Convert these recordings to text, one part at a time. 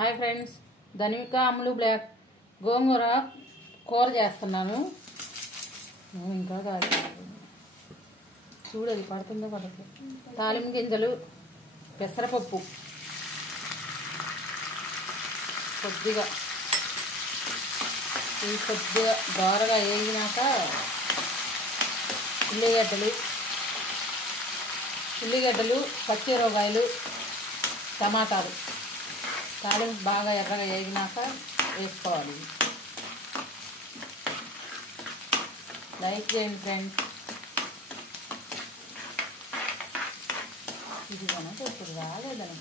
Hi friends, ధనికా అమ్ములు black గోంగూర కూర చేస్తున్నాను. ఇంకా కాదు, చూడది పడుతుందో పడదు. తాలింపు గింజలు, పెసరపప్పు కొద్దిగా దోరగా వేగినాక ఉల్లిగడ్డలు, పచ్చిమిరపకాయలు, టమాటాలు తాలింపు బాగా ఎర్రగా వేగినాక వేసుకోవాలి. లైక్ చేయండి ఫ్రెండ్స్. ఇది మనకు ఇప్పుడు రాలేదని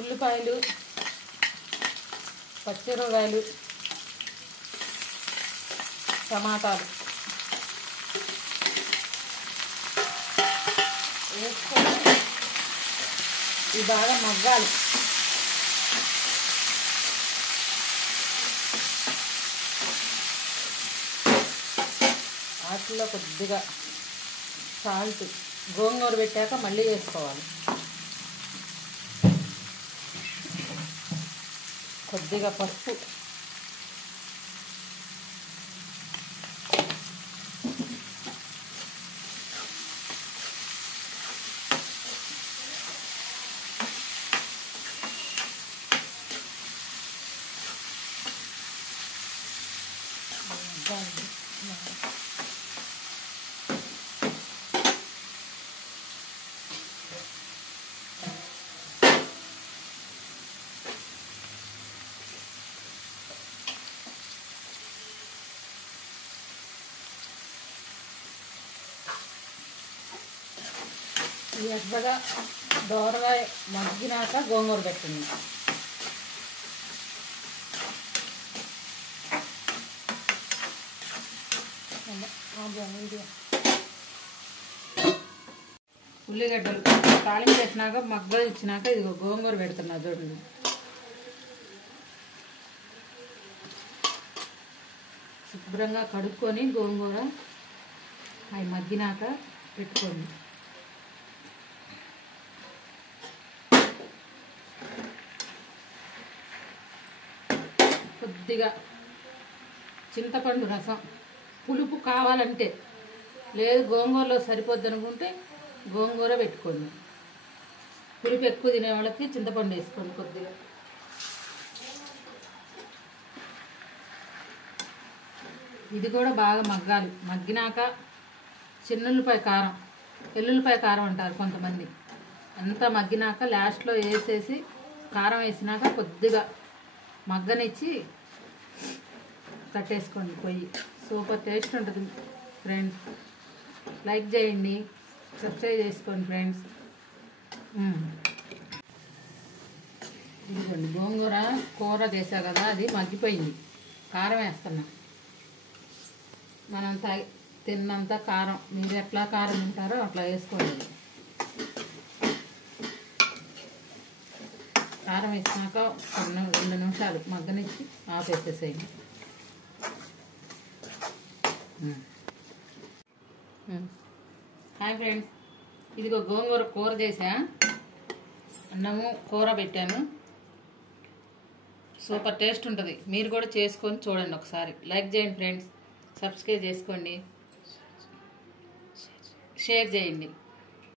ఉల్లిపాయలు, పచ్చిమిరపకాయలు, టమాటాలు వేసుకొని ఇవి బాగా మగ్గాలి. వాటిలో కొద్దిగా సాల్ట్, గోంగూర పెట్టాక మళ్ళీ వేసుకోవాలి. కొద్దిగా పసుపు, ఎర్రగా దోరగా మగ్గినాక గోంగూర పెట్టింది. ఉల్లిగడ్డలు తాలింపు వేసినాక మగ్గలు ఇచ్చినాక ఇది గోంగూర పెడుతున్నా చూడండి. శుభ్రంగా కడుక్కొని గోంగూర అవి మగ్గినాక పెట్టుకోండి. కొద్దిగా చింతపండు రసం, పులుపు కావాలంటే, లేదు గోంగూరలో సరిపోద్ది అనుకుంటే గోంగూర పెట్టుకోండి. పులుపు ఎక్కువ తినే వాళ్ళకి చింతపండు వేసుకోండి కొద్దిగా. ఇది కూడా బాగా మగ్గాలి. మగ్గినాక చిన్నుల్లిపాయ కారం, వెల్లుల్లిపాయ కారం అంటారు కొంతమంది, అంతా మగ్గినాక లాస్ట్లో వేసేసి కారం వేసినాక కొద్దిగా మగ్గనిచ్చి కట్టేసుకోండి పొయ్యి. సూపర్ టేస్ట్ ఉంటుంది ఫ్రెండ్స్. లైక్ చేయండి, సబ్స్క్రైబ్ చేసుకోండి ఫ్రెండ్స్. ఇదిగోండి గోంగూర కూర చేసా కదా, అది మగ్గిపోయింది. కారం వేస్తున్నా. మనం తిన్నంత కారం, మీరు ఎట్లా కారం తింటారో అట్లా వేసుకోండి. కారం వేసినాక 2 నిమిషాలు మగ్గనిచ్చి ఆపేసేసేయండి. హాయ్ ఫ్రెండ్స్, ఇదిగో గోంగూర కూర చేసా, అన్నము కూర పెట్టాను. సూపర్ టేస్ట్ ఉంటుంది. మీరు కూడా చేసుకొని చూడండి ఒకసారి. లైక్ చేయండి ఫ్రెండ్స్, సబ్స్క్రైబ్ చేసుకోండి, షేర్ చేయండి.